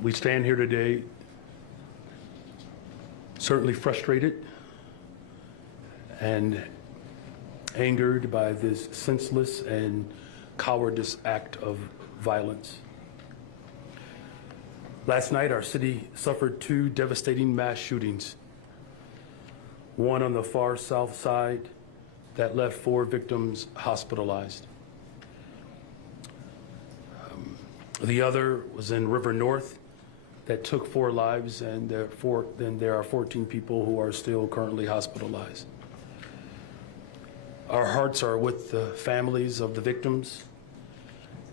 We stand here today certainly frustrated and angered by this senseless and cowardice act of violence. Last night, our city suffered two devastating mass shootings, one on the far south side that left 4 victims hospitalized. The other was in River North that took 4 lives, and there are 14 people who are still currently hospitalized. Our hearts are with the families of the victims,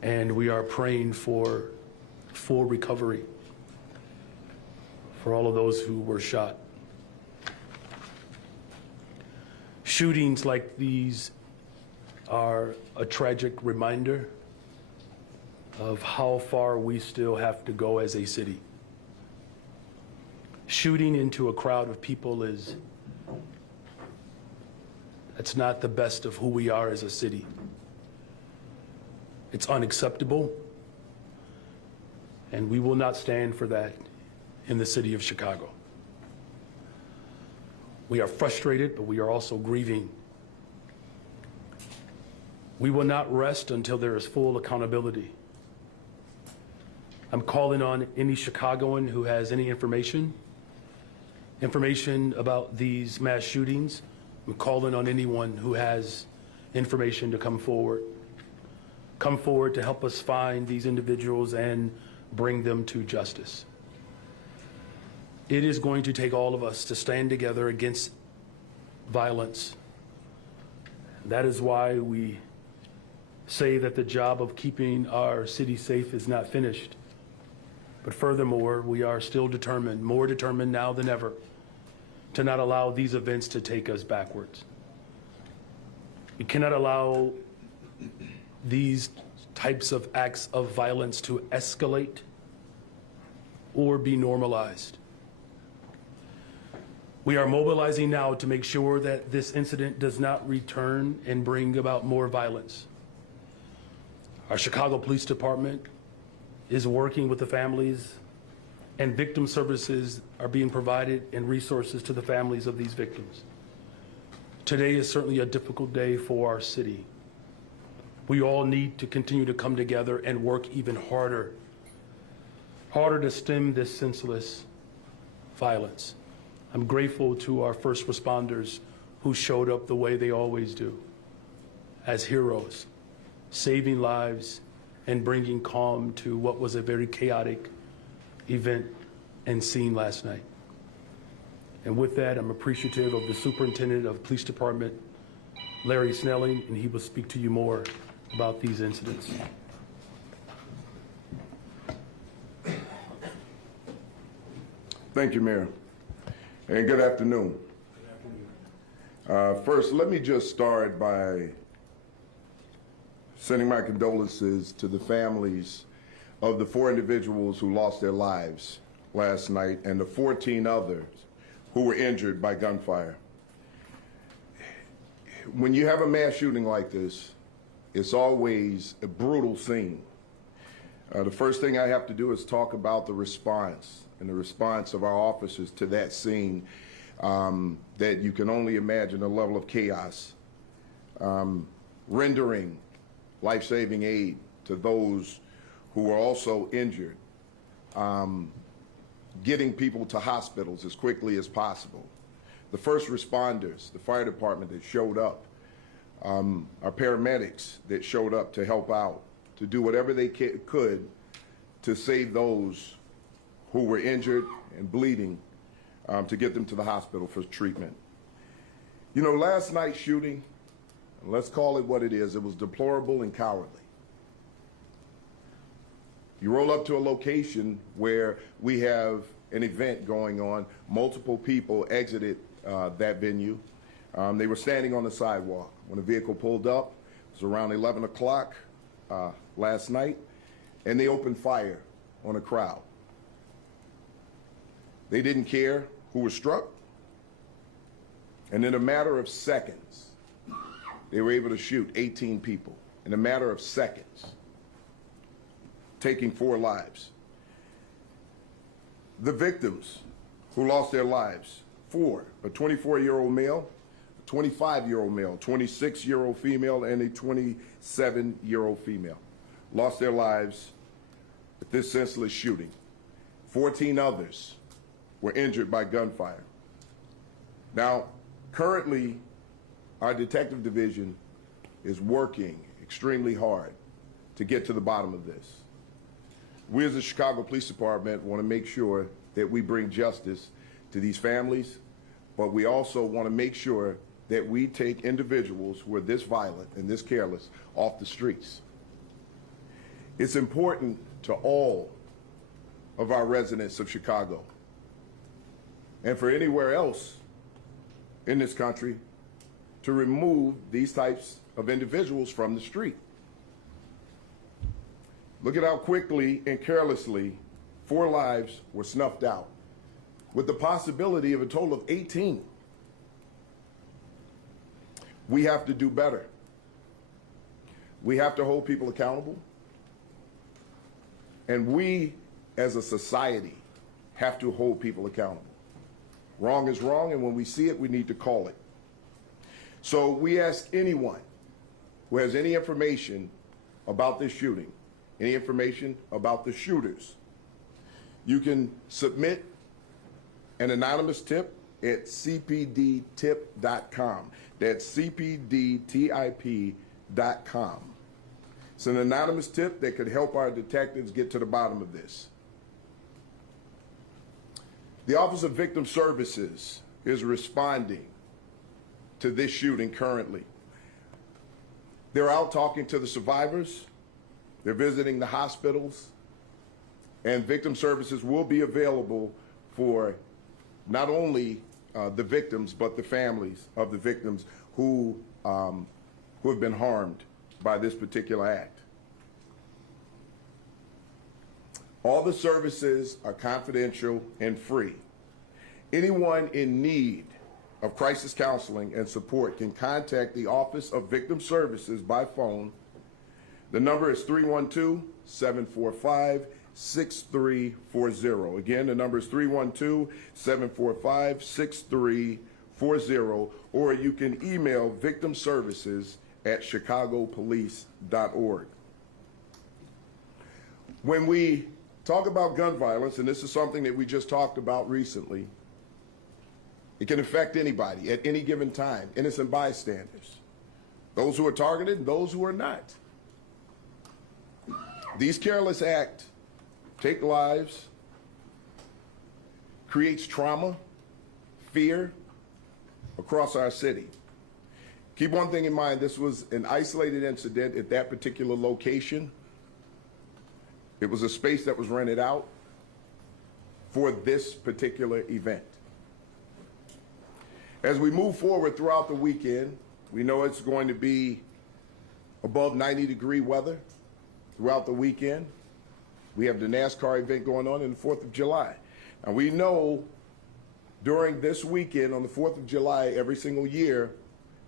and we are praying for full recovery for all of those who were shot. Shootings like these are a tragic reminder of how far we still have to go as a city. Shooting into a crowd of people that's not the best of who we are as a city. It's unacceptable, and we will not stand for that in the city of Chicago. We are frustrated, but we are also grieving. We will not rest until there is full accountability. I'm calling on any Chicagoan who has any information about these mass shootings. I'm calling on anyone who has information to come forward. Come forward to help us find these individuals and bring them to justice. It is going to take all of us to stand together against violence. That is why we say that the job of keeping our city safe is not finished. But furthermore, we are still determined, more determined now than ever, to not allow these events to take us backwards. We cannot allow these types of acts of violence to escalate or be normalized. We are mobilizing now to make sure that this incident does not return and bring about more violence. Our Chicago Police Department is working with the families, and victim services are being provided and resources to the families of these victims. Today is certainly a difficult day for our city. We all need to continue to come together and work even harder to stem this senseless violence. I'm grateful to our first responders who showed up the way they always do, as heroes, saving lives and bringing calm to what was a very chaotic event and scene last night. And with that, I'm appreciative of the Superintendent of the Police Department, Larry Snelling, and he will speak to you more about these incidents. Thank you, Mayor, and good afternoon. First, let me just start by sending my condolences to the families of the 4 individuals who lost their lives last night and the 14 others who were injured by gunfire. When you have a mass shooting like this, it's always a brutal scene. The first thing I have to do is talk about the response and the response of our officers to that scene, that you can only imagine the level of chaos, rendering life-saving aid to those who were also injured, getting people to hospitals as quickly as possible. The first responders, the fire department that showed up, our paramedics that showed up to help out, to do whatever they could to save those who were injured and bleeding, to get them to the hospital for treatment. You know, last night's shooting, let's call it what it is, it was deplorable and cowardly. You roll up to a location where we have an event going on, multiple people exited that venue. They were standing on the sidewalk when a vehicle pulled up. It was around 11 o'clock last night, and they opened fire on a crowd. They didn't care who was struck, and in a matter of seconds, they were able to shoot 18 people in a matter of seconds, taking 4 lives. The victims who lost their lives, 4, a 24-year-old male, a 25-year-old male, 26-year-old female, and a 27-year-old female, lost their lives at this senseless shooting. 14 others were injured by gunfire. Now, currently, our detective division is working extremely hard to get to the bottom of this. We as the Chicago Police Department want to make sure that we bring justice to these families, but we also want to make sure that we take individuals who are this violent and this careless off the streets. It's important to all of our residents of Chicago and for anywhere else in this country to remove these types of individuals from the street. Look at how quickly and carelessly 4 lives were snuffed out, with the possibility of a total of 18. We have to do better. We have to hold people accountable. And we, as a society, have to hold people accountable. Wrong is wrong, and when we see it, we need to call it. So we ask anyone who has any information about this shooting, any information about the shooters, you can submit an anonymous tip at cpdtip.com. That's cpdtip.com. It's an anonymous tip that could help our detectives get to the bottom of this. The Office of Victim Services is responding to this shooting currently. They're out talking to the survivors. They're visiting the hospitals, and victim services will be available for not only the victims, but the families of the victims who have been harmed by this particular act. All the services are confidential and free. Anyone in need of crisis counseling and support can contact the Office of Victim Services by phone. The number is 312-745-6340. Again, the number is 312-745-6340, or you can email victimservices@chicagopolice.org. When we talk about gun violence, and this is something that we just talked about recently, it can affect anybody at any given time, innocent bystanders, those who are targeted and those who are not. These careless acts take lives, creates trauma, fear across our city. Keep one thing in mind, this was an isolated incident at that particular location. It was a space that was rented out for this particular event. As we move forward throughout the weekend, we know it's going to be above 90-degree weather throughout the weekend. We have the NASCAR event going on the 4th of July. And we know during this weekend on the 4th of July, every single year,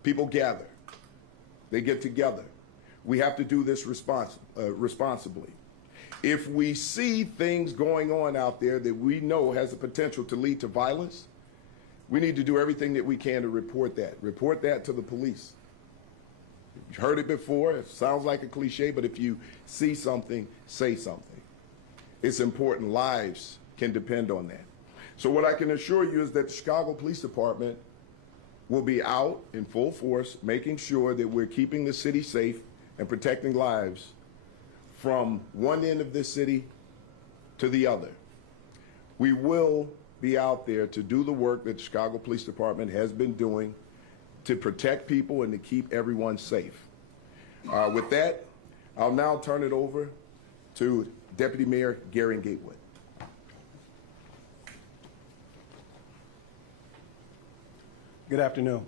people gather. They get together. We have to do this responsibly. If we see things going on out there that we know has the potential to lead to violence, we need to do everything that we can to report that. Report that to the police. You've heard it before. It sounds like a cliche, but if you see something, say something. It's important. Lives can depend on that. So what I can assure you is that the Chicago Police Department will be out in full force, making sure that we're keeping the city safe and protecting lives from one end of this city to the other. We will be out there to do the work that the Chicago Police Department has been doing to protect people and to keep everyone safe. With that, I'll now turn it over to Deputy Mayor Gary Gatewood. Good afternoon.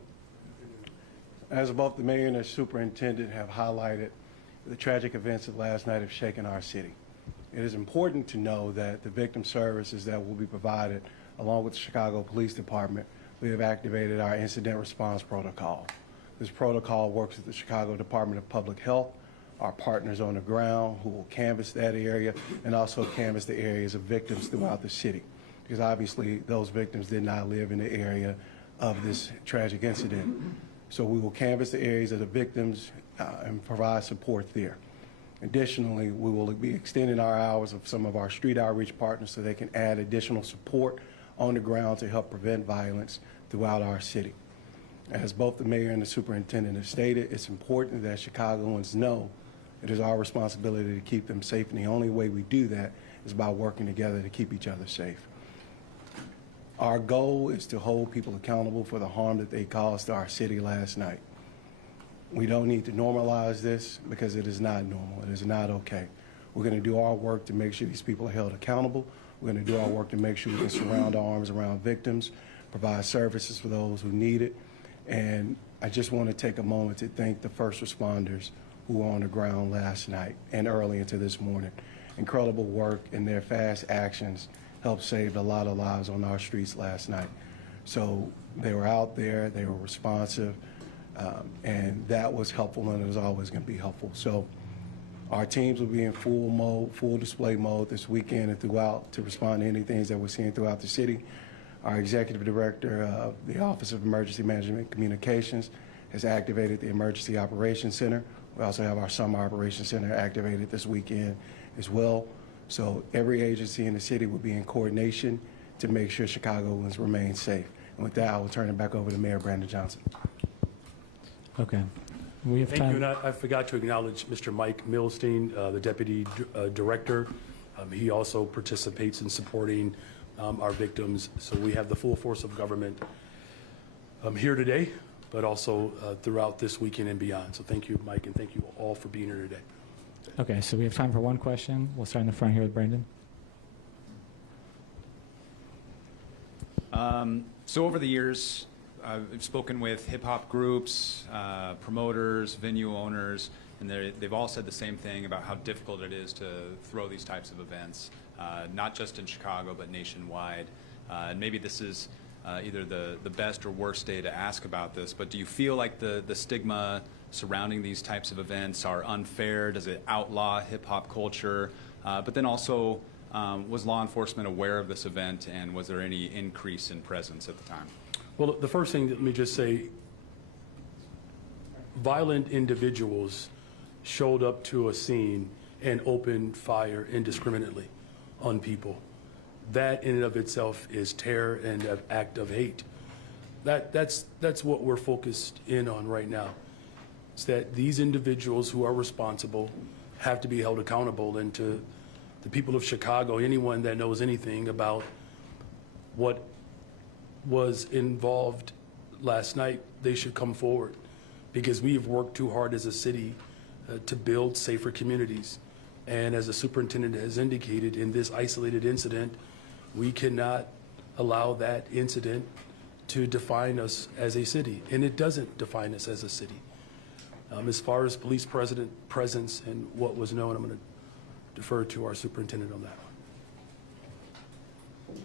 As both the mayor and the superintendent have highlighted, the tragic events of last night have shaken our city. It is important to know that the victim services that will be provided along with the Chicago Police Department, we have activated our incident response protocol. This protocol works with the Chicago Department of Public Health, our partners on the ground who will canvass that area and also canvass the areas of victims throughout the city. because obviously those victims did not live in the area of this tragic incident. So we will canvass the areas of the victims and provide support there. Additionally, we will be extending our hours of some of our street outreach partners so they can add additional support on the ground to help prevent violence throughout our city. As both the mayor and the superintendent have stated, it's important that Chicagoans know it is our responsibility to keep them safe, and the only way we do that is by working together to keep each other safe. Our goal is to hold people accountable for the harm that they caused to our city last night. We don't need to normalize this because it is not normal. It is not okay. We're going to do our work to make sure these people are held accountable. We're going to do our work to make sure we can surround our arms around victims, provide services for those who need it. And I just want to take a moment to thank the first responders who were on the ground last night and early into this morning. Incredible work, and their fast actions helped save a lot of lives on our streets last night. So they were out there, they were responsive, and that was helpful, and it was always going to be helpful. So our teams will be in full mode, full display mode this weekend and throughout to respond to any things that we're seeing throughout the city. Our executive director of the Office of Emergency Management and Communications has activated the Emergency Operations Center. We also have our Summer Operations Center activated this weekend as well. So every agency in the city will be in coordination to make sure Chicagoans remain safe. And with that, I will turn it back over to Mayor Brandon Johnson. Okay. We have Thank you, time. and I forgot to acknowledge Mr. Mike Milstein, the Deputy Director. He also participates in supporting our victims. So we have the full force of government here today, but also throughout this weekend and beyond. So thank you, Mike, and thank you all for being here today. Okay, so we have time for one question. We'll start in the front here with Brandon. So over the years, I've spoken with hip-hop groups, promoters, venue owners, and they've all said the same thing about how difficult it is to throw these types of events, not just in Chicago, but nationwide. And maybe this is either the best or worst day to ask about this, but do you feel like the stigma surrounding these types of events are unfair? Does it outlaw hip-hop culture? But then also, was law enforcement aware of this event, and was there any increase in presence at the time? Well, the first thing, let me just say, violent individuals showed up to a scene and opened fire indiscriminately on people. That in and of itself is terror and an act of hate. That's what we're focused in on right now. It's that these individuals who are responsible have to be held accountable, and to the people of Chicago, anyone that knows anything about what was involved last night, they should come forward, because we have worked too hard as a city to build safer communities. And as the superintendent has indicated, in this isolated incident, we cannot allow that incident to define us as a city, and it doesn't define us as a city. As far as police presence and what was known, I'm going to defer to our superintendent on that one.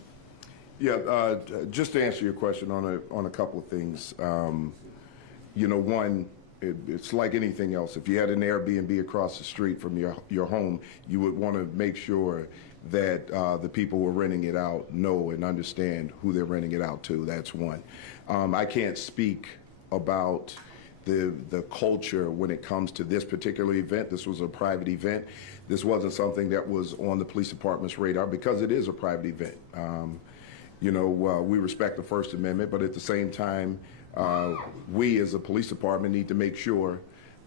Yeah, just to answer your question on a couple of things. You know, one, it's like anything else. If you had an Airbnb across the street from your home, you would want to make sure that the people who are renting it out know and understand who they're renting it out to. That's one. I can't speak about the culture when it comes to this particular event. This was a private event. This wasn't something that was on the police department's radar because it is a private event. You know, we respect the First Amendment, but at the same time, we as a police department need to make sure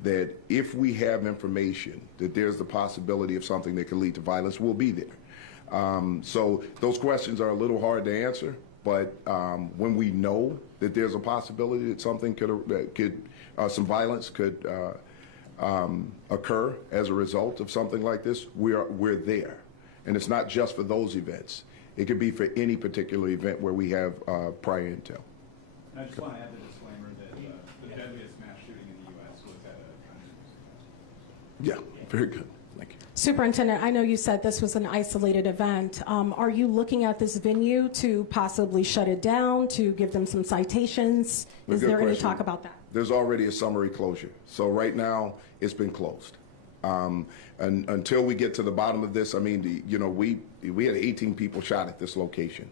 that if we have information that there's the possibility of something that could lead to violence, we'll be there. So those questions are a little hard to answer, but when we know that there's a possibility that something some violence could occur as a result of something like this, we're there. And it's not just for those events. It could be for any particular event where we have prior intel. And I just want to add the disclaimer that the deadliest mass shooting in the U.S. was at a country. Yeah, very good. Thank you. Superintendent, I know you said this was an isolated event. Are you looking at this venue to possibly shut it down, to give them some citations? Is there any talk about that? There's already a summary closure. So right now, it's been closed. And until we get to the bottom of this, I mean, we had 18 people shot at this location.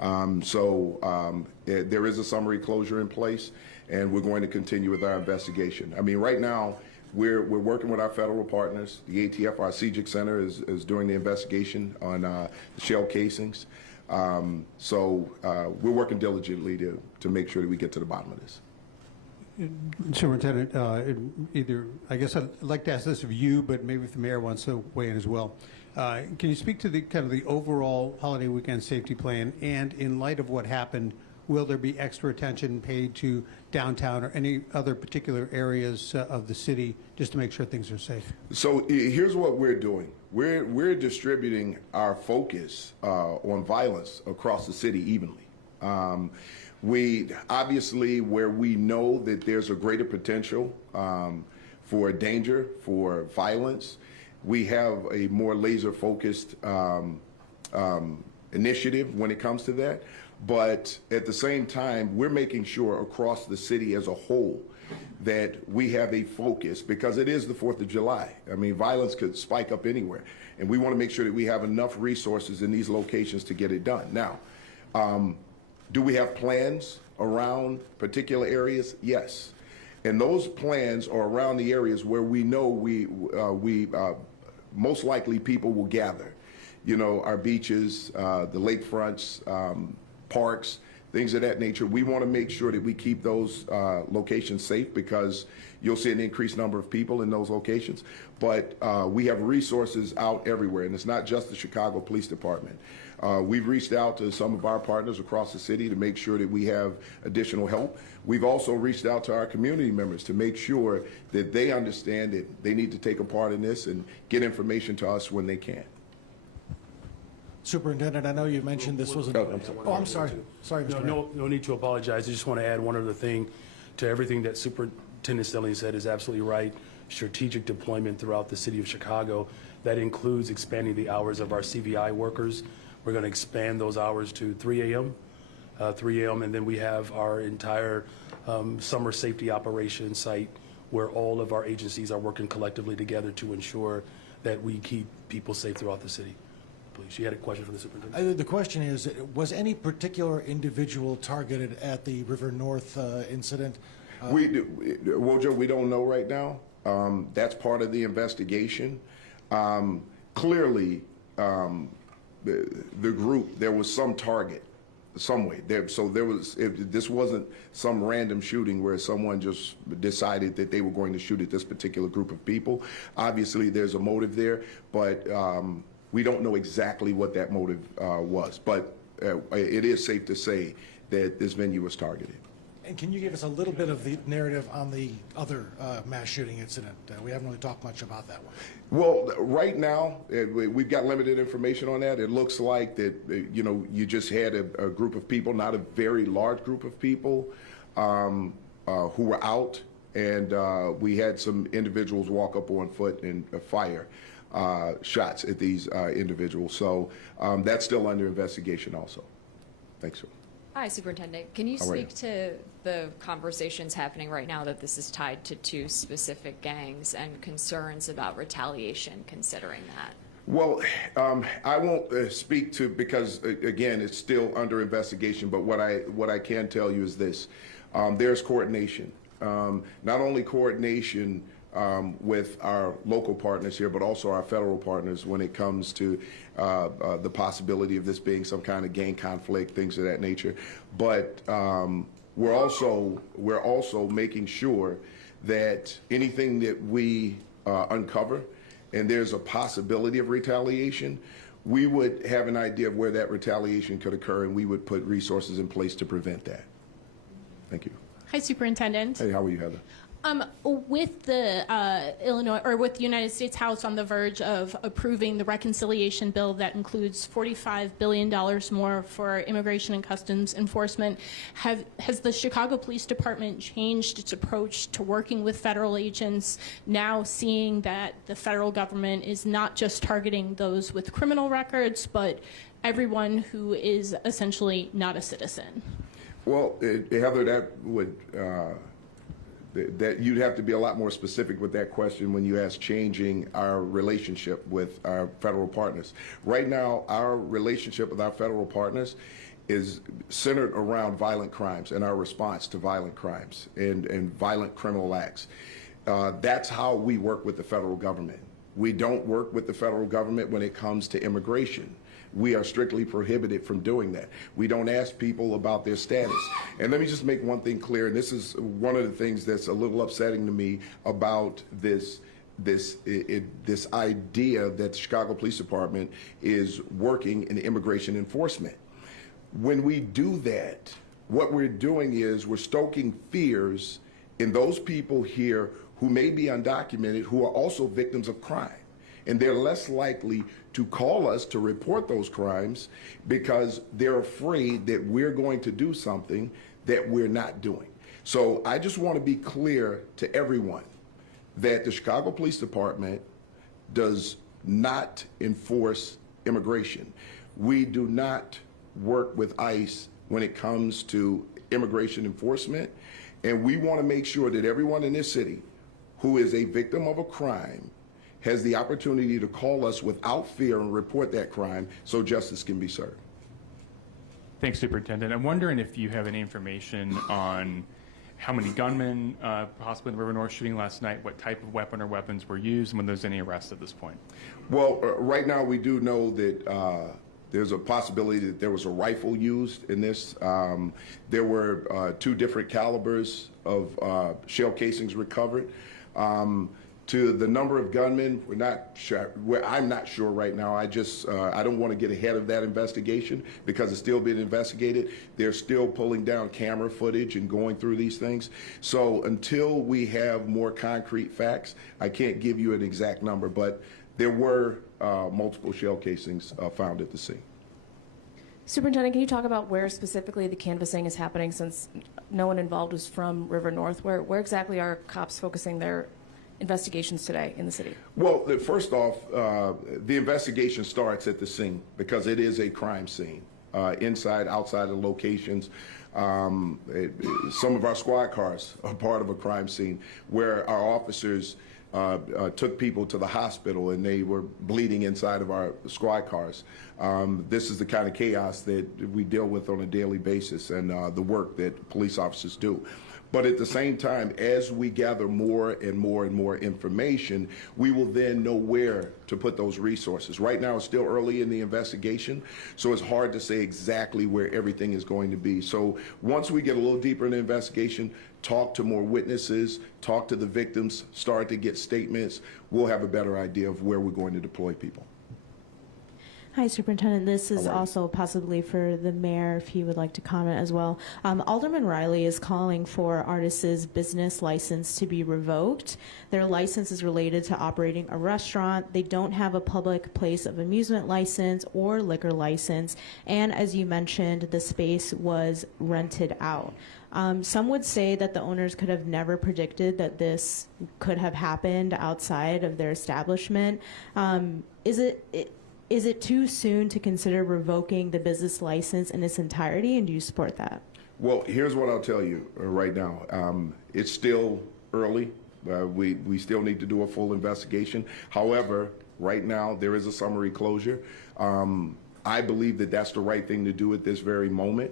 There is a summary closure in place, and we're going to continue with our investigation. I mean, right now, we're working with our federal partners. The ATF, our CJIC Center, is doing the investigation on the shell casings. We're working diligently to make sure that we get to the bottom of this. Superintendent, I guess I'd like to ask this of you, but maybe if the mayor wants to weigh in as well. Can you speak to the kind of the overall holiday weekend safety plan, and in light of what happened, will there be extra attention paid to downtown or any other particular areas of the city just to make sure things are safe? So here's what we're doing. We're distributing our focus on violence across the city evenly. We obviously, where we know that there's a greater potential for danger, for violence, we have a more laser-focused initiative when it comes to that. But at the same time, we're making sure across the city as a whole that we have a focus, because it is the 4th of July. I mean, violence could spike up anywhere, and we want to make sure that we have enough resources in these locations to get it done. Now, do we have plans around particular areas? Yes. And those plans are around the areas where we know most likely people will gather. You know, our beaches, the lakefronts, parks, things of that nature. We want to make sure that we keep those locations safe, because you'll see an increased number of people in those locations. But we have resources out everywhere, and it's not just the Chicago Police Department. We've reached out to some of our partners across the city to make sure that we have additional help. We've also reached out to our community members to make sure that they understand that they need to take a part in this and get information to us when they can. Superintendent, I know you mentioned this was I'm sorry. Sorry, Mr. Mayor. No need to apologize. I just want to add one other thing to everything that Superintendent Stelling said is absolutely right. Strategic deployment throughout the city of Chicago. That includes expanding the hours of our CVI workers. We're going to expand those hours to 3 a.m., and then we have our entire summer safety operations site where all of our agencies are working collectively together to ensure that we keep people safe throughout the city. Please, you had a question for the superintendent? The question is, was any particular individual targeted at the River North incident? Wojo, we don't know right now. That's part of the investigation. Clearly, the group, there was some target, some way. This wasn't some random shooting where someone just decided that they were going to shoot at this particular group of people. Obviously, there's a motive there, but we don't know exactly what that motive was. But it is safe to say that this venue was targeted. And can you give us a little bit of the narrative on the other mass shooting incident? We haven't really talked much about that one. Well, right now, we've got limited information on that. It looks like that, you just had a group of people, not a very large group of people, who were out, and we had some individuals walk up on foot and fire shots at these individuals. So that's still under investigation also. Thanks, sir. Hi, Superintendent. Can you speak to the conversations happening right now that this is tied to 2 specific gangs and concerns about retaliation considering that? Well, I won't speak to, because again, it's still under investigation, but what I can tell you is this. There's coordination. Not only coordination with our local partners here, but also our federal partners when it comes to the possibility of this being some kind of gang conflict, things of that nature. But we're also making sure that anything that we uncover and there's a possibility of retaliation, we would have an idea of where that retaliation could occur, and we would put resources in place to prevent that. Thank you. Hi, Superintendent. Hey, how are you, Heather? With the with the United States House on the verge of approving the reconciliation bill that includes $45 billion more for immigration and customs enforcement, has the Chicago Police Department changed its approach to working with federal agents, now seeing that the federal government is not just targeting those with criminal records, but everyone who is essentially not a citizen? Well, Heather, that would that you'd have to be a lot more specific with that question when you ask changing our relationship with our federal partners. Right now, our relationship with our federal partners is centered around violent crimes and our response to violent crimes and violent criminal acts. That's how we work with the federal government. We don't work with the federal government when it comes to immigration. We are strictly prohibited from doing that. We don't ask people about their status. And let me just make one thing clear, and this is one of the things that's a little upsetting to me about this idea that the Chicago Police Department is working in immigration enforcement. When we do that, what we're doing is we're stoking fears in those people here who may be undocumented, who are also victims of crime. And they're less likely to call us to report those crimes because they're afraid that we're going to do something that we're not doing. So I just want to be clear to everyone that the Chicago Police Department does not enforce immigration. We do not work with ICE when it comes to immigration enforcement, and we want to make sure that everyone in this city who is a victim of a crime has the opportunity to call us without fear and report that crime so justice can be served. Thanks, Superintendent. I'm wondering if you have any information on how many gunmen possibly in the River North shooting last night, what type of weapon or weapons were used, and when there's any arrests at this point. Well, right now we do know that there's a possibility that there was a rifle used in this. There were 2 different calibers of shell casings recovered. To the number of gunmen, we're not sure. I'm not sure right now. I don't want to get ahead of that investigation because it's still being investigated. They're still pulling down camera footage and going through these things. So until we have more concrete facts, I can't give you an exact number, but there were multiple shell casings found at the scene. Superintendent, can you talk about where specifically the canvassing is happening, since no one involved was from River North? Where exactly are cops focusing their investigations today in the city? Well, First off, the investigation starts at the scene because it is a crime scene. Inside, outside of locations. Some of our squad cars are part of a crime scene where our officers took people to the hospital and they were bleeding inside of our squad cars. This is the kind of chaos that we deal with on a daily basis and the work that police officers do. But at the same time, as we gather more and more and more information, we will then know where to put those resources. Right now, it's still early in the investigation, so it's hard to say exactly where everything is going to be. So once we get a little deeper in the investigation, talk to more witnesses, talk to the victims, start to get statements, we'll have a better idea of where we're going to deploy people. Hi, Superintendent. This is also possibly for the mayor, if he would like to comment as well. Alderman Riley is calling for Artis' business license to be revoked. Their license is related to operating a restaurant. They don't have a public place of amusement license or liquor license. And as you mentioned, the space was rented out. Some would say that the owners could have never predicted that this could have happened outside of their establishment. Is it too soon to consider revoking the business license in its entirety, and do you support that? Well, here's what I'll tell you right now. It's still early. We still need to do a full investigation. However, right now there is a summary closure. I believe that that's the right thing to do at this very moment,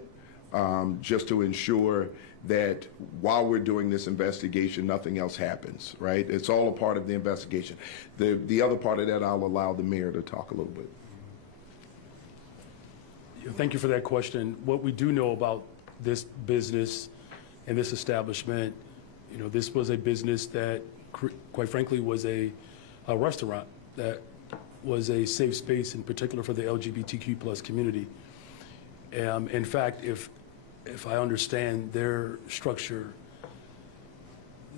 just to ensure that while we're doing this investigation, nothing else happens, right? It's all a part of the investigation. The other part of that, I'll allow the mayor to talk a little bit. Thank you for that question. What we do know about this business and this establishment, this was a business that, quite frankly, was a restaurant that was a safe space, in particular for the LGBTQ plus community. In fact, if I understand their structure,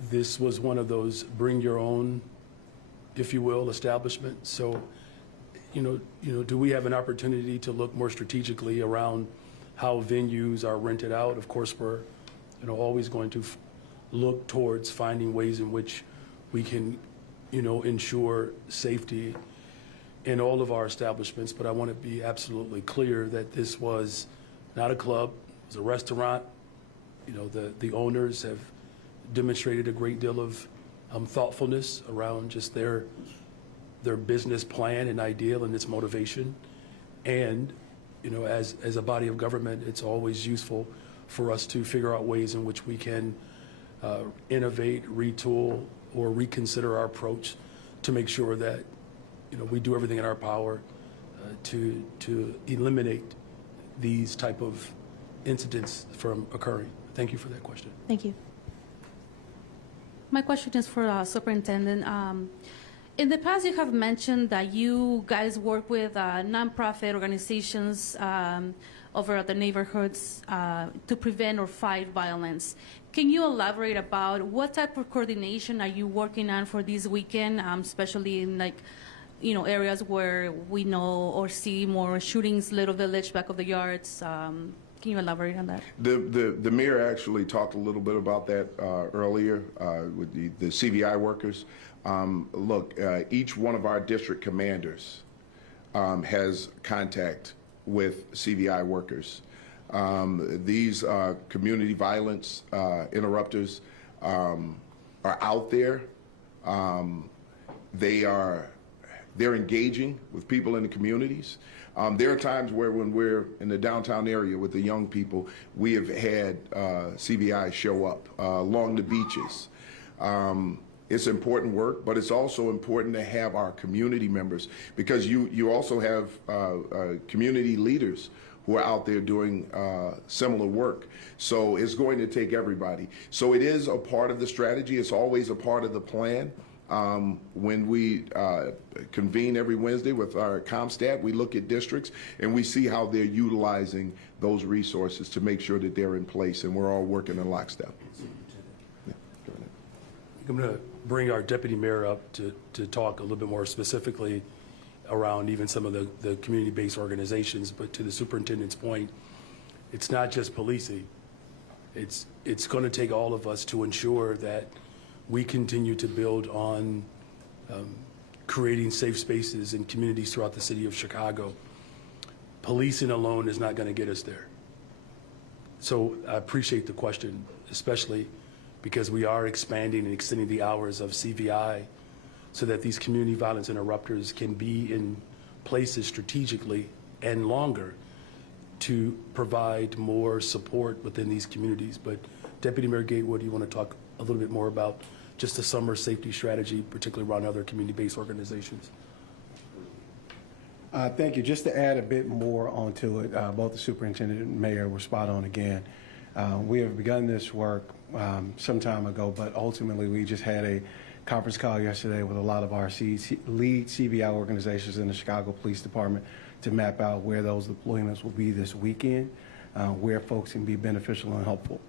this was one of those bring your own, if you will, establishments. So, do we have an opportunity to look more strategically around how venues are rented out? Of course, we're, always going to look towards finding ways in which we can, ensure safety in all of our establishments. But I want to be absolutely clear that this was not a club. It was a restaurant. The owners have demonstrated a great deal of thoughtfulness around just their business plan and ideal and its motivation. And, you know, as a body of government, it's always useful for us to figure out ways in which we can innovate, retool, or reconsider our approach to make sure that, you know, we do everything in our power to eliminate these type of incidents from occurring. Thank you for that question. Thank you. My question is for Superintendent. In the past, you have mentioned that you guys work with nonprofit organizations over at the neighborhoods to prevent or fight violence. Can you elaborate about what type of coordination are you working on for this weekend, especially in areas where we know or see more shootings, Little Village, back of the yards? Can you elaborate on that? The mayor actually talked a little bit about that earlier with the CVI workers. Look, each one of our district commanders has contact with CVI workers. These community violence interrupters are out there. They're engaging with people in the communities. There are times where when we're in the downtown area with the young people, we have had CVI show up along the beaches. It's important work, but it's also important to have our community members, because you also have community leaders who are out there doing similar work. So it's going to take everybody. So it is a part of the strategy. It's always a part of the plan. When we convene every Wednesday with our ComStat, we look at districts and we see how they're utilizing those resources to make sure that they're in place, and we're all working in lockstep. Yeah, I'm going to bring our deputy mayor up to talk a little bit more specifically around even some of the community-based organizations. But to the superintendent's point, it's not just policing. It's going to take all of us to ensure that we continue to build on creating safe spaces in communities throughout the city of Chicago. Policing alone is not going to get us there. So I appreciate the question, especially because we are expanding and extending the hours of CVI so that these community violence interrupters can be in places strategically and longer to provide more support within these communities. But Deputy Mayor Gatewood, you want to talk a little bit more about just the summer safety strategy, particularly around other community-based organizations? Thank you. Just to add a bit more onto it, both the superintendent and mayor were spot on again. We have begun this work some time ago, but ultimately we just had a conference call yesterday with a lot of our lead CVI organizations in the Chicago Police Department to map out where those deployments will be this weekend, where folks can be beneficial and helpful.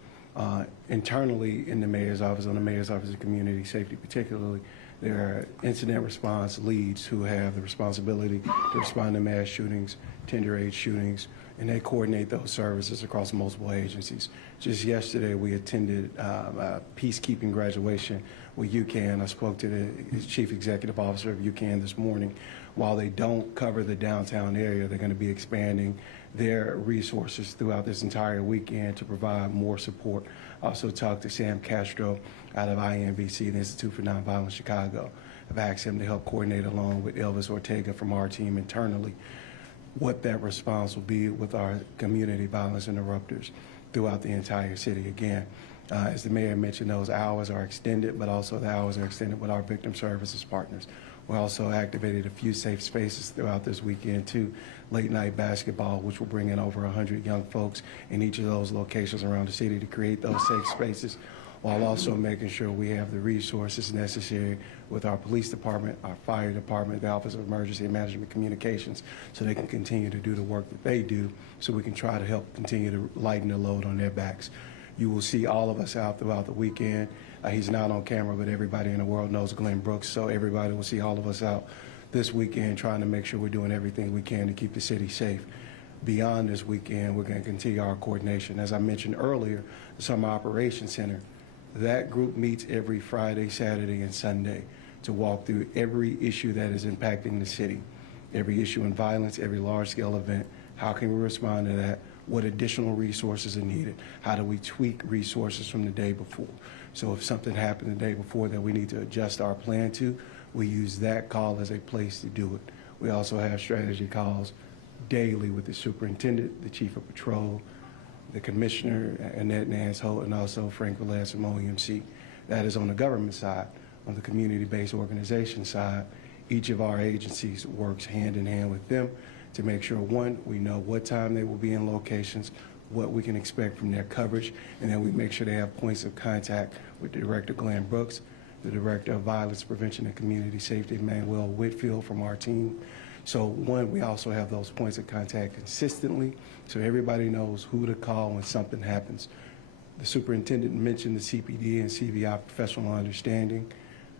Internally in the mayor's office, on the mayor's office of community safety particularly, there are incident response leads who have the responsibility to respond to mass shootings, tender age shootings, and they coordinate those services across multiple agencies. Just yesterday, we attended a peacekeeping graduation with UCAN. I spoke to the chief executive officer of UCAN this morning. While they don't cover the downtown area, they're going to be expanding their resources throughout this entire weekend to provide more support. Also talked to Sam Castro out of INVC, the Institute for Nonviolent Chicago. I've asked him to help coordinate along with Elvis Ortega from our team internally what that response will be with our community violence interrupters throughout the entire city. Again, as the mayor mentioned, those hours are extended, but also the hours are extended with our victim services partners. We also activated a few safe spaces throughout this weekend too. Late night basketball, which will bring in over 100 young folks in each of those locations around the city to create those safe spaces, while also making sure we have the resources necessary with our police department, our fire department, the Office of Emergency and Management Communications, so they can continue to do the work that they do, so we can try to help continue to lighten the load on their backs. You will see all of us out throughout the weekend. He's not on camera, but everybody in the world knows Glenn Brooks, so everybody will see all of us out this weekend trying to make sure we're doing everything we can to keep the city safe. Beyond this weekend, we're going to continue our coordination. As I mentioned earlier, the Summer Operations Center, that group meets every Friday, Saturday, and Sunday to walk through every issue that is impacting the city, every issue in violence, every large-scale event, How can we respond to that? What additional resources are needed? How do we tweak resources from the day before? So if something happened the day before that we need to adjust our plan to, we use that call as a place to do it. We also have strategy calls daily with the superintendent, the chief of patrol, the commissioner, Annette Nance Holt, and also Frank Velez from OEMC. That is on the government side. On the community-based organization side, each of our agencies works hand in hand with them to make sure, one, we know what time they will be in locations, what we can expect from their coverage, and then we make sure they have points of contact with Director Glenn Brooks, the Director of Violence Prevention and Community Safety, Manuel Whitfield from our team. So one, we also have those points of contact consistently so everybody knows who to call when something happens. The superintendent mentioned the CPD and CVI professional understanding.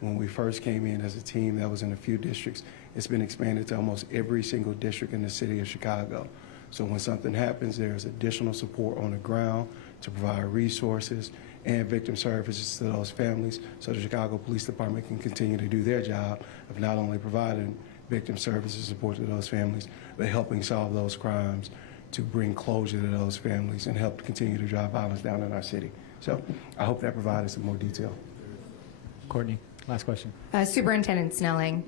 When we first came in as a team, that was in a few districts. It's been expanded to almost every single district in the city of Chicago. So when something happens, there's additional support on the ground to provide resources and victim services to those families so the Chicago Police Department can continue to do their job of not only providing victim services support to those families, but helping solve those crimes to bring closure to those families and help continue to drive violence down in our city. So I hope that provided some more detail. Courtney, last question. Superintendent Snelling,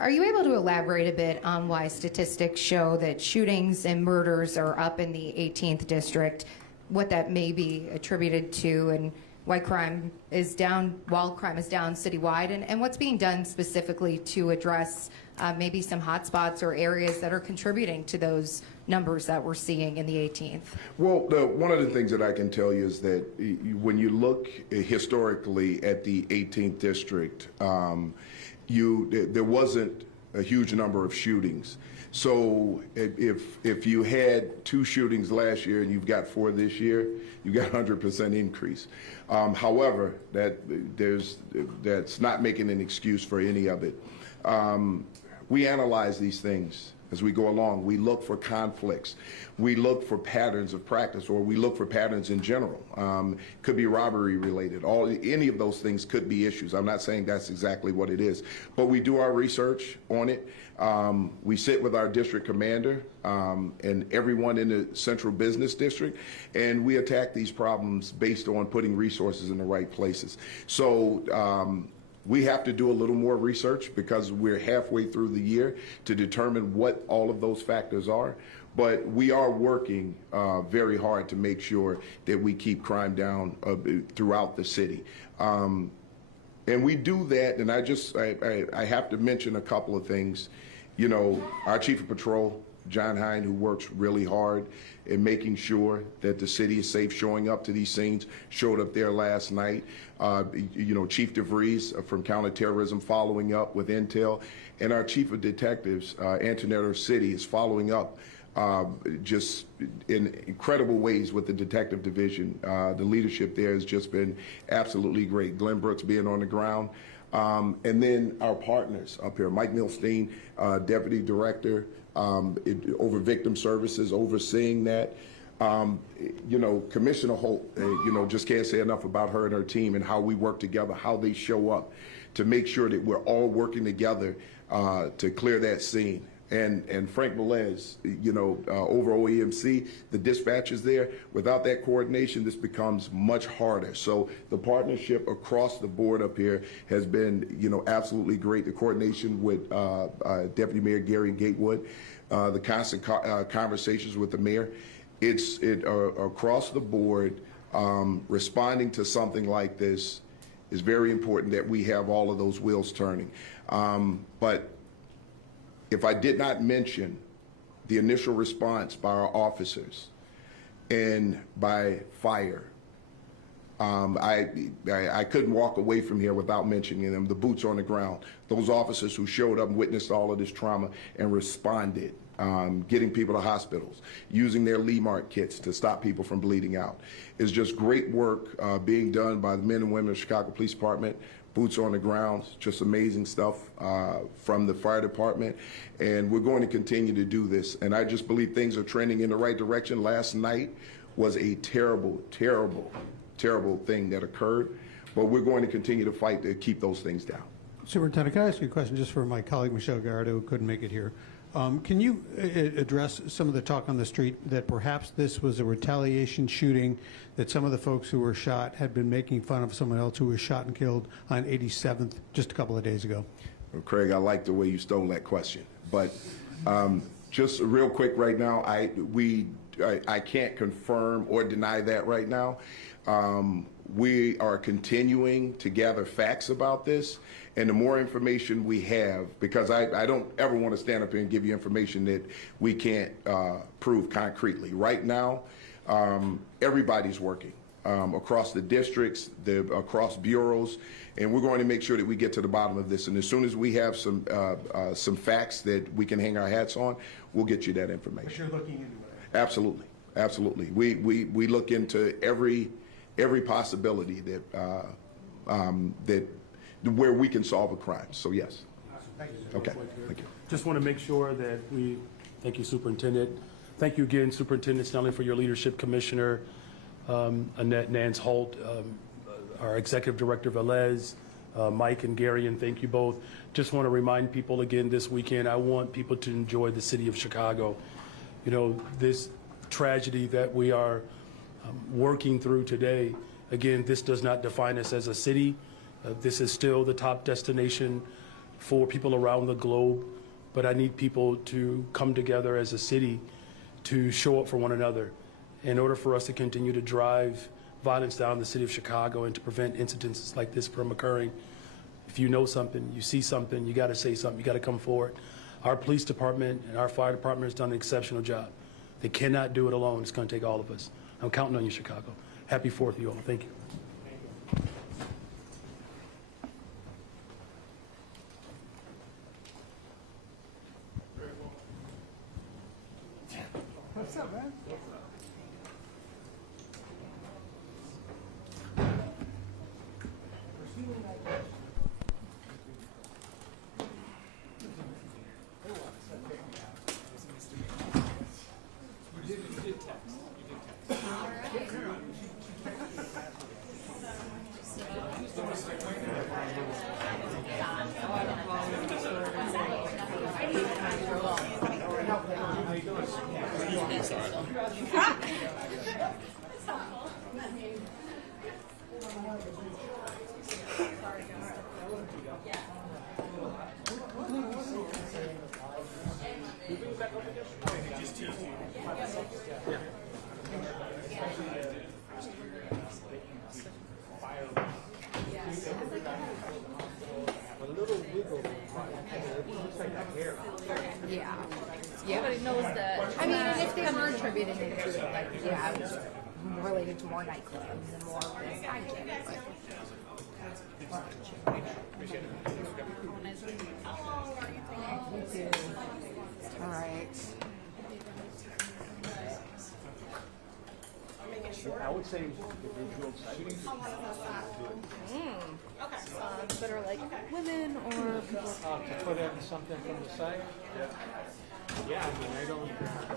are you able to elaborate a bit on why statistics show that shootings and murders are up in the 18th district, what that may be attributed to, and why crime is down, while crime is down citywide, and what's being done specifically to address maybe some hot spots or areas that are contributing to those numbers that we're seeing in the 18th? Well, one of the things that I can tell you is that when you look historically at the 18th district, there wasn't a huge number of shootings. So if you had 2 shootings last year and you've got 4 this year, you got 100% increase. However, that's not making an excuse for any of it. We analyze these things as we go along. We look for conflicts. We look for patterns of practice, or we look for patterns in general. Could be robbery related. Any of those things could be issues. I'm not saying that's exactly what it is, but we do our research on it. We sit with our district commander and everyone in the central business district, and we attack these problems based on putting resources in the right places. So we have to do a little more research because we're halfway through the year to determine what all of those factors are. But we are working very hard to make sure that we keep crime down throughout the city. And we do that, and I have to mention a couple of things. You know, our Chief of Patrol, John Hine, who works really hard in making sure that the city is safe, showing up to these scenes, showed up there last night. You know, Chief DeVries from Counterterrorism following up with intel. And our Chief of Detectives, Antoinette City, is following up just in incredible ways with the detective division. The leadership there has just been absolutely great. Glenn Brooks being on the ground. And then our partners up here, Mike Milstein, Deputy Director over Victim Services, overseeing that. You know, Commissioner Holt, you know, just can't say enough about her and her team and how we work together, how they show up to make sure that we're all working together to clear that scene. And Frank Velez, you know, over OEMC, the dispatchers there, without that coordination, this becomes much harder. So the partnership across the board up here has been, you know, absolutely great. The coordination with Deputy Mayor Gary Gatewood, the constant conversations with the mayor. It's across the board, responding to something like this is very important that we have all of those wheels turning. But if I did not mention the initial response by our officers and by fire, I couldn't walk away from here without mentioning them, the boots on the ground, those officers who showed up and witnessed all of this trauma and responded, getting people to hospitals, using their Lee-Mark kits to stop people from bleeding out. It's just great work being done by the men and women of the Chicago Police Department, boots on the ground, just amazing stuff from the fire department. And we're going to continue to do this. And I just believe things are trending in the right direction. Last night was a terrible, terrible, terrible thing that occurred. But we're going to continue to fight to keep those things down. Superintendent, can I ask you a question just for my colleague Michelle Garrido, who couldn't make it here? Can you address some of the talk on the street that perhaps this was a retaliation shooting, that some of the folks who were shot had been making fun of someone else who was shot and killed on 87th just a couple of days ago? Well, Craig, I like the way you stole that question. But just real quick right now, I can't confirm or deny that right now. We are continuing to gather facts about this, and the more information we have, because I don't ever want to stand up here and give you information that we can't prove concretely. Right now, everybody's working across the districts, across bureaus, and we're going to make sure that we get to the bottom of this. And as soon as we have some facts that we can hang our hats on, we'll get you that information. But you're looking into it. Absolutely, absolutely. We look into every possibility that where we can solve a crime. So yes. Okay. Thank you. Just want to make sure that thank you, Superintendent. Thank you again, Superintendent Snelling, for your leadership, Commissioner Annette Nance Holt, our Executive Director Velez, Mike and Gary, and thank you both. Just want to remind people again this weekend, I want people to enjoy the city of Chicago. You know, this tragedy that we are working through today, again, this does not define us as a city. This is still the top destination for people around the globe, but I need people to come together as a city to show up for one another in order for us to continue to drive violence down the city of Chicago and to prevent incidences like this from occurring. If you know something, you see something, you got to say something, you got to come forward. Our police department and our fire department has done an exceptional job. They cannot do it alone. It's going to take all of us. I'm counting on you, Chicago. Happy 4th, you all. Thank you. What's up, man? Everybody knows that. I mean, and if they were attributing it to it, like, yeah, it was related to more nightclubs and more of this, I get it, but. All right. I would say individual sightings. That are like women or people. To put in something from the site? Yeah, I mean, I don't have